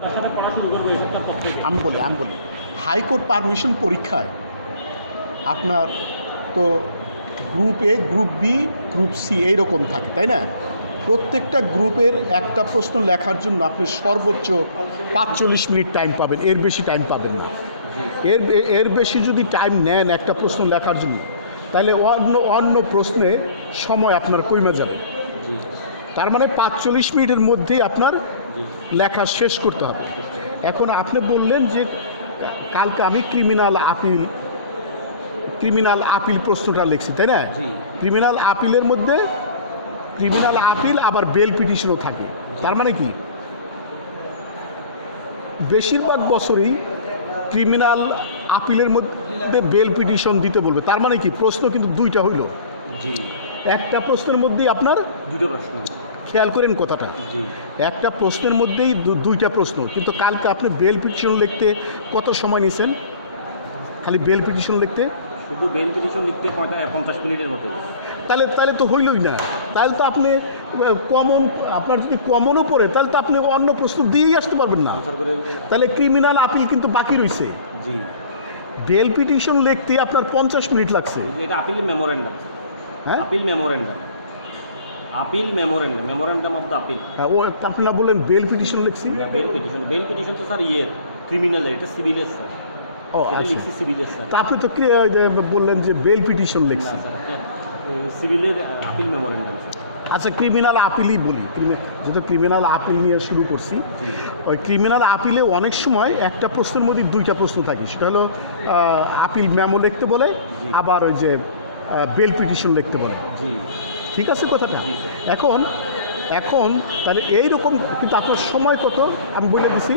তার সাথে পড়া শুরু করবে এই সপ্তাহের পর থেকে। আমি বলি হাইকোর্ট পারমিশন পরীক্ষায় আপনার তো group A, group B, group C এইরকম থাকে, তাই না? প্রত্যেকটা গ্রুপের একটা প্রশ্ন লেখার জন্য আপনি সর্বোচ্চ 45 মিনিট টাইম পাবেন, এর বেশি টাইম পাবেন না। এর বেশি যদি টাইম নেন একটা প্রশ্ন লেখার জন্য, তাহলে অন্য প্রশ্নে সময় আপনার কমে যাবে। তার মানে 45 মিনিটের মধ্যেই আপনার লেখা শেষ করতে হবে। এখন আপনি বললেন যে কালকে আমি ক্রিমিনাল আপিল প্রশ্নটা লিখছি, তাই না? ক্রিমিনাল আপিলের মধ্যে ক্রিমিনাল আপিল আবার বেল পিটিশনও থাকে। তার মানে কি বেশিরভাগ বছরই ক্রিমিনাল আপিলের মধ্যে বেল পিটিশন দিতে বলবে। তার মানে কি প্রশ্ন কিন্তু দুইটা হইল, একটা প্রশ্নের মধ্যেই আপনার, খেয়াল করেন কথাটা, একটা প্রশ্নের মধ্যেই দুইটা প্রশ্ন। কিন্তু কালকে আপনি বেল পিটিশন লিখতে কত সময় নিয়েছেন? খালি বেল পিটিশন লিখতে তাহলে তো হইলই না। তাহলে তো আপনি আপনার যদি কমনও পড়ে তাহলে তো আপনি অন্য প্রশ্ন দিয়েই আসতে পারবেন না। তাহলে ক্রিমিনাল আপিল কিন্তু বাকি রয়েছে। বেল পিটিশন লিখতে আপনার 50 মিনিট লাগছে। হ্যাঁ, আপনারা বললেন বেল পিটিশন লিখছি। ও আচ্ছা, তা আপনি তো বললেন যে বেল পিটিশন লিখছি। আচ্ছা, ক্রিমিনাল আপিলই বলি, যেহেতু ক্রিমিনাল আপিল নিয়ে শুরু করছি। ওই ক্রিমিনাল আপিলে অনেক সময় একটা প্রশ্নের মধ্যে দুইটা প্রশ্ন থাকে, সেটা হলো আপিল মেমো লিখতে বলে, আবার ওই যে বেল পিটিশন লিখতে বলে। ঠিক আছে কথাটা? এখন তাহলে এইরকম, কিন্তু আপনার সময় কত আমি বলে দিছি,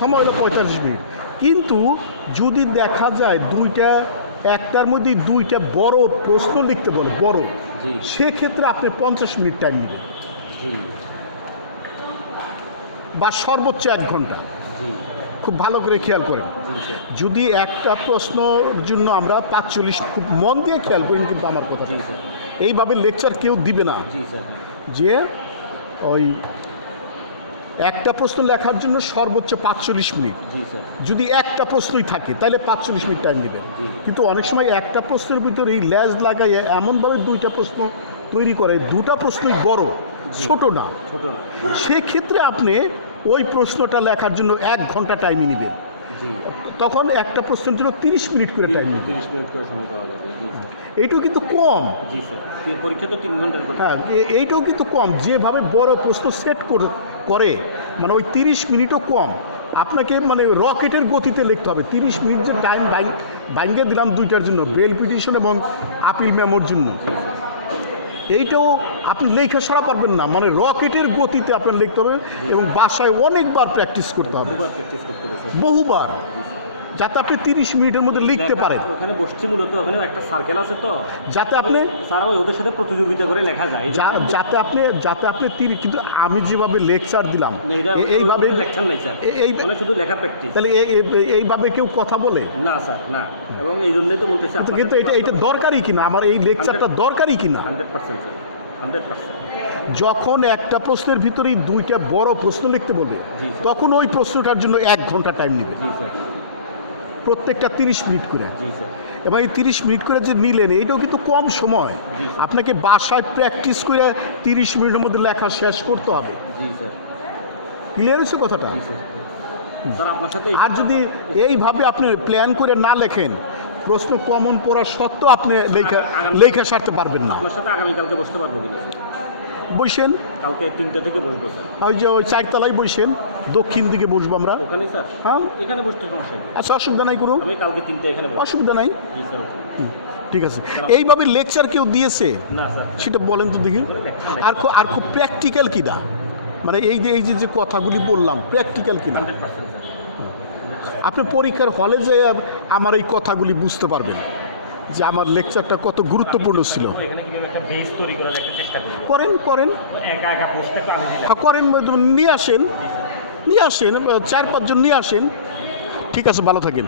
সময় হলো 45 মিনিট। কিন্তু যদি দেখা যায় একটার মধ্যে দুইটা বড় প্রশ্ন লিখতে বলে, বড়, সেক্ষেত্রে আপনি 50 মিনিট টাইম নেবেন, বা সর্বোচ্চ 1 ঘন্টা। খুব ভালো করে খেয়াল করেন, যদি একটা প্রশ্নের জন্য আমরা 45, খুব মন দিয়ে খেয়াল করেন কিন্তু আমার কথাটা, এইভাবে লেকচার কেউ দিবে না যে ওই একটা প্রশ্ন লেখার জন্য সর্বোচ্চ 45 মিনিট, যদি একটা প্রশ্নই থাকে তাহলে 45 মিনিট টাইম নেবেন। কিন্তু অনেক সময় একটা প্রশ্নের ভিতরে এই ল্যাজ লাগাই এমনভাবে দুইটা প্রশ্ন তৈরি করে, দুটা প্রশ্নই বড়, ছোট না, সেক্ষেত্রে আপনি ওই প্রশ্নটা লেখার জন্য 1 ঘন্টা টাইমই নেবেন। তখন একটা প্রশ্নের জন্য 30 মিনিট করে টাইম নেবেন। এইটাও কিন্তু কম। হ্যাঁ, এইটাও কিন্তু কম, যেভাবে বড় প্রশ্ন সেট করে, মানে ওই 30 মিনিটও কম। আপনাকে মানে রকেটের গতিতে লিখতে হবে। 30 মিনিট যে টাইম বাইঙ্গে দিলাম দুইটার জন্য, বেল পিটিশন এবং আপিল মেমোর জন্য, এইটাও আপনি লেখা সারা পারবেন না, মানে রকেটের গতিতে আপনার লিখতে হবে এবং বাসায় অনেকবার প্র্যাকটিস করতে হবে, বহুবার, যাতে আপনি 30 মিনিটের মধ্যে লিখতে পারেন, যাতে আপনি কিন্তু আমি যেভাবে লেকচার দিলাম তাহলে এইভাবে কেউ কথা বলে, কিন্তু এটা দরকারই কিনা, আমার এই লেকচারটা দরকারই কিনা। যখন একটা প্রশ্নের ভিতরেই দুইটা বড় প্রশ্ন লিখতে বলবে, তখন ওই প্রশ্নটার জন্য 1 ঘন্টা টাইম নেবে, প্রত্যেকটা 30 মিনিট করে। এবং এই 30 মিনিট করে যে নিলেন, এটাও কিন্তু কম সময়। আপনাকে বাসায় প্র্যাকটিস করে 30 মিনিটের মধ্যে লেখা শেষ করতে হবে। ক্লিয়ার হচ্ছে কথাটা? আর যদি এইভাবে আপনি প্ল্যান করে না লেখেন, প্রশ্ন কমন পড়ার সত্ত্বেও আপনি লেখা সারতে পারবেন না। বসেন, ওই যে ওই 4 তলায় বসেন, দক্ষিণ দিকে বসবো আমরা। হ্যাঁ, আচ্ছা, অসুবিধা নাই, কোনো অসুবিধা নাই। ঠিক আছে। এইভাবে লেকচার কেউ দিয়েছে সেটা বলেন তো দেখি। আর খুব প্র্যাকটিক্যাল কিনা, মানে এই যে কথাগুলি বললাম প্র্যাকটিক্যাল কিনা, আপনি পরীক্ষার হলে যে আমার এই কথাগুলি বুঝতে পারবেন যে আমার লেকচারটা কত গুরুত্বপূর্ণ ছিল। করেন নিয়ে আসেন 4-5 জন নিয়ে আসেন। ঠিক আছে, ভালো থাকেন।